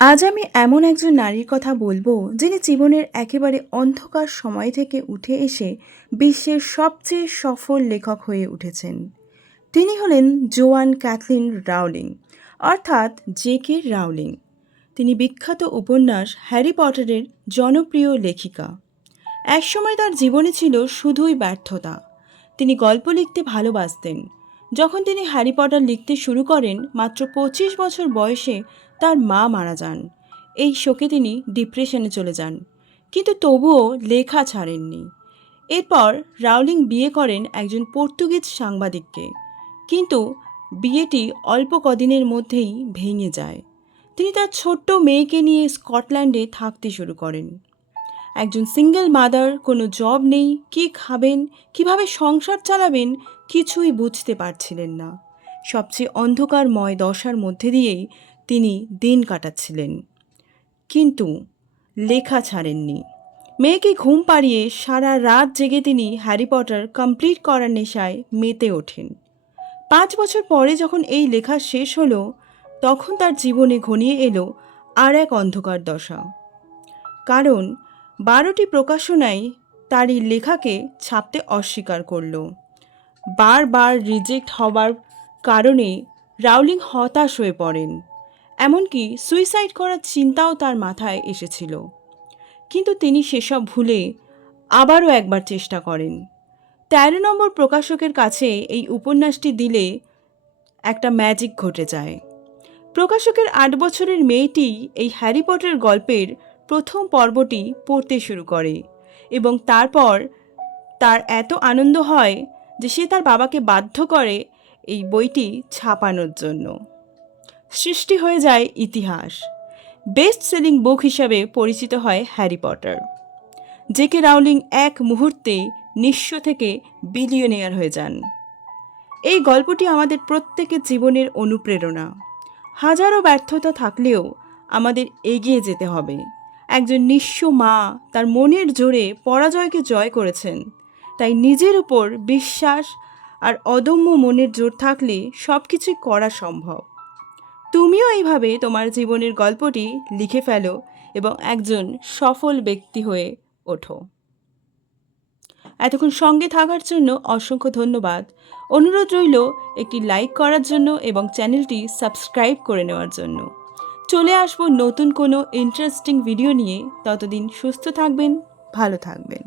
আজ আমি এমন একজন নারীর কথা বলব যিনি জীবনের একেবারে অন্ধকার সময় থেকে উঠে এসে বিশ্বের সবচেয়ে সফল লেখক হয়ে উঠেছেন। তিনি হলেন জোয়ান ক্যাথলিন রাউলিং, অর্থাৎ জে কে রাউলিং। তিনি বিখ্যাত উপন্যাস হ্যারি পটারের জনপ্রিয় লেখিকা। একসময় তার জীবনে ছিল শুধুই ব্যর্থতা। তিনি গল্প লিখতে ভালোবাসতেন। যখন তিনি হ্যারি পটার লিখতে শুরু করেন, মাত্র পঁচিশ বছর বয়সে তার মা মারা যান। এই শোকে তিনি ডিপ্রেশনে চলে যান। কিন্তু তবুও লেখা ছাড়েননি। এরপর রাউলিং বিয়ে করেন একজন পর্তুগিজ সাংবাদিককে। কিন্তু বিয়েটি অল্প কদিনের মধ্যেই ভেঙে যায়। তিনি তার ছোট্ট মেয়েকে নিয়ে স্কটল্যান্ডে থাকতে শুরু করেন। একজন সিঙ্গেল মাদার কোনো জব নেই, কী খাবেন, কীভাবে সংসার চালাবেন, কিছুই বুঝতে পারছিলেন না। সবচেয়ে অন্ধকারময় দশার মধ্যে দিয়েই তিনি দিন কাটাচ্ছিলেন। কিন্তু লেখা ছাড়েননি। মেয়েকে ঘুম পাড়িয়ে সারা রাত জেগে তিনি হ্যারি পটার কমপ্লিট করার নেশায় মেতে ওঠেন। পাঁচ বছর পরে যখন এই লেখা শেষ হলো, তখন তার জীবনে ঘনিয়ে এলো আর এক অন্ধকার দশা। কারণ বারোটি প্রকাশনায় তার এই লেখাকে ছাপতে অস্বীকার করল। বারবার রিজেক্ট হবার কারণে রাউলিং হতাশ হয়ে পড়েন। এমনকি সুইসাইড করার চিন্তাও তার মাথায় এসেছিল। কিন্তু তিনি সেসব ভুলে আবারও একবার চেষ্টা করেন। তেরো নম্বর প্রকাশকের কাছে এই উপন্যাসটি দিলে একটা ম্যাজিক ঘটে যায়। প্রকাশকের আট বছরের মেয়েটি এই হ্যারি পটার গল্পের প্রথম পর্বটি পড়তে শুরু করে এবং তারপর তার এত আনন্দ হয় যে সে তার বাবাকে বাধ্য করে এই বইটি ছাপানোর জন্য। সৃষ্টি হয়ে যায় ইতিহাস। বেস্ট সেলিং বুক হিসাবে পরিচিত হয় হ্যারি পটার। জেকে রাউলিং এক মুহূর্তে নিঃস্ব থেকে বিলিয়নিয়ার হয়ে যান। এই গল্পটি আমাদের প্রত্যেকের জীবনের অনুপ্রেরণা। হাজারো ব্যর্থতা থাকলেও আমাদের এগিয়ে যেতে হবে। একজন নিঃস্ব মা তার মনের জোরে পরাজয়কে জয় করেছেন। তাই নিজের উপর বিশ্বাস আর অদম্য মনের জোর থাকলে সব কিছুই করা সম্ভব। তুমিও এইভাবে তোমার জীবনের গল্পটি লিখে ফেলো এবং একজন সফল ব্যক্তি হয়ে ওঠো। এতক্ষণ সঙ্গে থাকার জন্য অসংখ্য ধন্যবাদ। অনুরোধ রইল একটি লাইক করার জন্য এবং চ্যানেলটি সাবস্ক্রাইব করে নেওয়ার জন্য। চলে আসব নতুন কোনো ইন্টারেস্টিং ভিডিও নিয়ে। ততদিন সুস্থ থাকবেন ভালো থাকবেন।